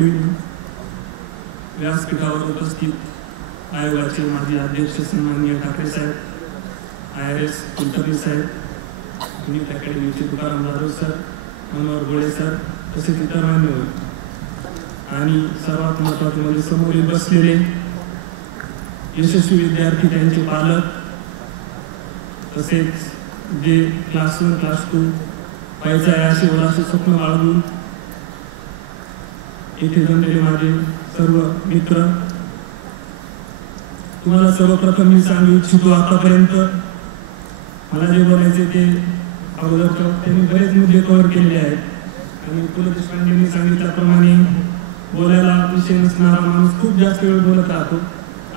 Good व्यासपीठावर उपस्थित आयोगाचे माजी अध्यक्ष सन्माननीय ठाकरे साहेब, IRS कुलकर्णी साहेब, नीट अकॅडमीचे तुकाराम जाधव सर, मनोहर गोळे सर, तसेच इतर मान्यवर आणि सर्वात महत्त्वाचे म्हणजे समोरील बसलेले यशस्वी विद्यार्थी, त्यांचे पालक, तसेच जे क्लास 1 क्लास 2 व्हायचं आहे असे उदासे स्वप्न बाळगून इथे जमलेले माझे सर्व मित्र, तुम्हाला सर्वप्रथम मी सांगू इच्छितो, आतापर्यंत मला जे बोलायचे ते अगोदर त्यांनी बरेच मुद्दे कव्हर केलेले आहेत आणि पु ल देशपांडेंनी सांगितल्याप्रमाणे बोलायला विषय नसणारा माणूस खूप जास्त वेळ बोलत राहतो,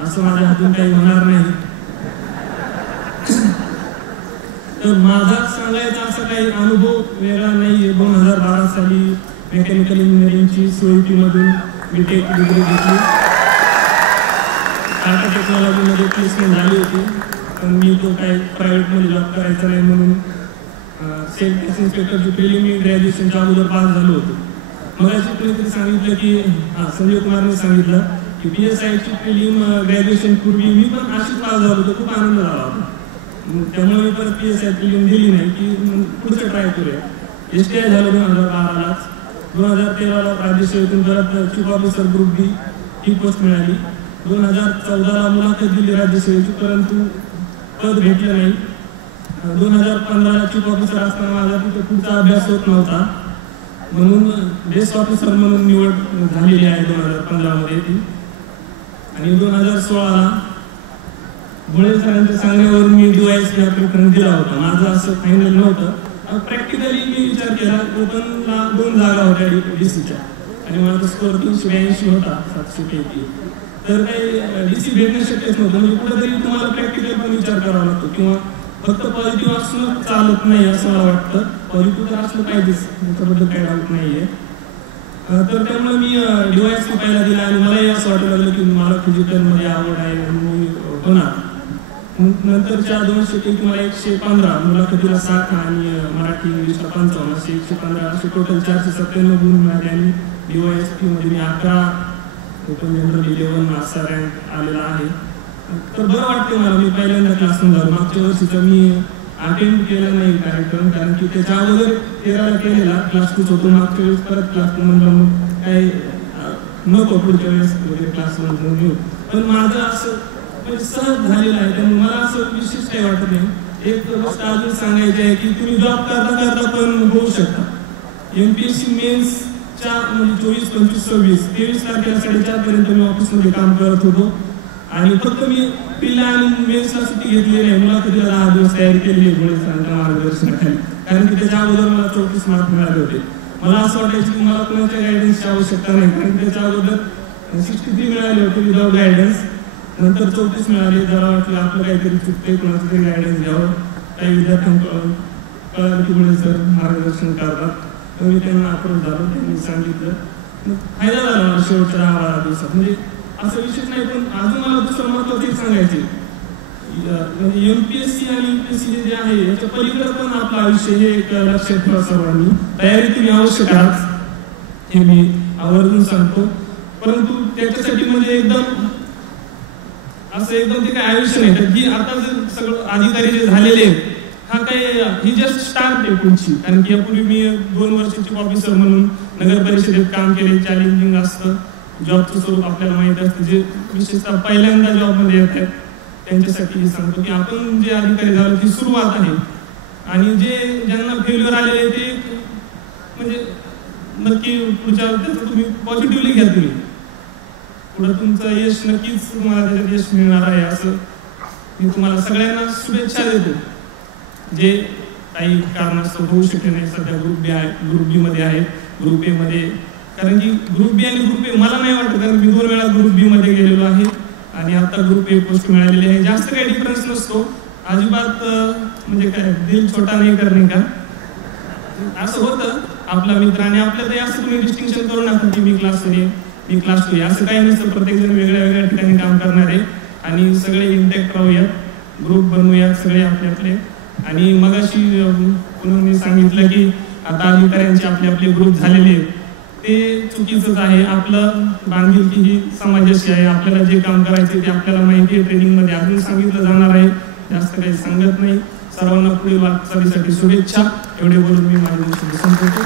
असं माझ्या हातून काही होणार नाही. तर माझा सांगायचा असा काही अनुभव वेगळा नाही. 2012 साली मेकॅनिकल इंजिनिअरिंगची COET मधून BTech डिग्री घेतली. टाटा टेक्नॉलॉजीमध्ये प्लेसमेंट झाली होती, पण मी तो काही प्रायव्हेटमध्ये जॉब करायचा नाही म्हणून सेल्फ इन्स्पेक्टरची प्रिलिमिनरी ग्रॅज्युएशनच्या अगोदर पास झालो होतो. मग अशी कोणीतरी सांगितलं की संजय कुमारने सांगितलं की PSIची प्रिलिम ग्रॅज्युएशन पूर्वी मी पण अशीच पास झालो होतो, खूप आनंद झाला होता. त्यामुळे मी परत PSI प्रिलिम दिली नाही की पुढचं ट्राय करूया. STI झालं 2012लाच. 2013ला राज्य सेवेतून परत चीफ ऑफिसर ग्रुप B ही पोस्ट मिळाली. 2014ला मुलाखत दिली राज्य सेवेची, परंतु पद भेटलं नाही. 2015ला चीफ ऑफिसर असताना माझा तिथे पुढचा अभ्यास होत नव्हता, म्हणून बेस्ट ऑफिसर म्हणून निवड झालेली आहे 2015मध्ये ती. आणि 2016ला गोळे सरांच्या सांगण्यावर मी DYSP ॲप्लिकेशन दिला होता. माझं असं फायनल नव्हतं. प्रॅक्टिकली मी विचार केला, ओपनला 2 जागा होत्या DC-च्या आणि माझा स्कोअर 382 होता 780. तर काही DC भेटणं शक्यच नव्हतं. म्हणजे कुठेतरी तुम्हाला प्रॅक्टिकल पण विचार करावा लागतो किंवा फक्त पॉझिटिव्ह असणं चालत नाही असं मला वाटतं. पॉझिटिव्ह तर असलं पाहिजेच, त्याच्याबद्दल काही डाऊट नाही आहे. तर त्यामुळे मी DYSP पहिला दिला आणि मलाही असं वाटायला लागलं की मला फिजिकलमध्ये आवड आहे म्हणून मी होणार. नंतरच्या 200 मला 115, मुलाखतीला 60 आणि मराठी इंग्लिशला 55 असे 115 असे टोटल 497 गुण मिळाले आणि DYSP मध्ये मी 11 ओपन जनरल 11 असा रँक आलेला आहे. तर बरं वाटतं मला. मी पहिल्यांदा क्लासरूम झालो. मागच्या वर्षीचा मी अटेंड केला नाही कार्यक्रम, कारण की त्याच्या अगोदर 13ला केलेला क्लास 2 होतो. मागच्या वेळेस परत क्लास 2 म्हणलं मग काही नको पुढच्या वेळेस वगैरे क्लास 1 घेऊ. पण माझं असं म्हणजे सहज झालेलं आहे, त्यामुळे मला असं विशेष काही वाटत नाही. एक गोष्ट अजून सांगायची आहे की तुम्ही जॉब करता करता पण होऊ शकता. MPSC मेन्सच्या म्हणजे 24, 25, 26, 23 तारखेला 4:30 पर्यंत मी ऑफिसमध्ये काम करत होतो आणि फक्त मी पिल्ला आणि मेन्सला सुट्टी घेतली नाही. मुलाखतीला 10 दिवस तयारी केलेली आहे गोळे सरांच्या मार्गदर्शनाखाली, कारण की त्याच्या अगोदर मला 34 मार्क मिळाले होते. मला असं वाटायचं की मला कोणाच्या गायडन्सची आवश्यकता नाही, कारण त्याच्या अगोदर 63 मिळाले होते विदाउट गायडन्स. नंतर 34 मिळाले. जरा वाटलं आपलं काहीतरी चुकते, कोणाचं तरी गायडन्स घ्यावं. काही विद्यार्थ्यांकडून कळालं की गोळे सर मार्गदर्शन करतात, तर मी त्यांना अप्रोच झालो. त्यांनी सांगितलं, फायदा झाला मला शेवटच्या 10-12 दिवसात. म्हणजे असं विशेष नाही, पण अजून मला दुसरं महत्त्वाचं सांगायचे म्हणजे MPSC आणि UPSC जे आहे याच्या पलीकडे पण आपलं आयुष्य हे एक लक्षात ठेवा सर्वांनी. तयारी तुम्ही अवश्य कराच, हे मी आवर्जून सांगतो. परंतु त्याच्यासाठी म्हणजे एकदम असं एकदम ते काही आयुष्य नाही. तर ही आता जे सगळं अधिकारी जे झालेले हा काही ही जस्ट स्टार्ट आहे पुढची. कारण की यापूर्वी मी 2 वर्षाची ऑफिसर म्हणून नगर परिषदेत काम केले. चॅलेंजिंग असतं, जॉबचं स्वरूप आपल्याला माहित असतं. जे विशेषतः पहिल्यांदा जॉबमध्ये येत आहेत त्यांच्यासाठी सांगतो की आपण जे अधिकारी झालो ती सुरुवात आहे आणि ज्यांना फेल्युअर आलेले ते म्हणजे नक्की पुढच्या त्याचं तुम्ही पॉझिटिव्हली घ्या. तुम्ही पुढे तुमचं यश नक्कीच तुम्हाला त्याच्यात यश मिळणार आहे असं मी तुम्हाला सगळ्यांना शुभेच्छा देतो. जे काही कारणास्तव होऊ शकले नाही, सध्या ग्रुप B मध्ये आहे, ग्रुप A मध्ये. कारण की ग्रुप B आणि ग्रुप A मला नाही वाटत, कारण मी 2 वेळा ग्रुप B मध्ये गेलेलो आहे आणि आता ग्रुप A पोस्ट मिळालेली आहे. जास्त काही डिफरन्स नसतो अजिबात. म्हणजे काय दिल छोटा नाही करणे का असं होतं आपला मित्र. आणि आपल्याला असं तुम्ही डिस्टिंक्शन करू नका की मी क्लास 1 मी क्लास 2 असं काही नसतं. प्रत्येक जण वेगळ्या वेगळ्या ठिकाणी काम करणार आहे आणि सगळे इंटॅक्ट राहूयात, ग्रुप बनवूयात सगळे आपले आपले. आणि मगाशी पुन्हा मी सांगितलं की आता अधिकाऱ्यांचे आपले आपले ग्रुप झालेले आहेत. ते चुकीचंच आहे. आपलं बांधिलकी ही समाजाशी आहे. आपल्याला जे काम करायचे ते आपल्याला माहिती आहे. ट्रेनिंगमध्ये अजून सांगितलं जाणार आहे. जास्त काही सांगत नाही. सर्वांना पुढील वाटचालीसाठी शुभेच्छा. एवढे बोलून मी माझे संपवतो.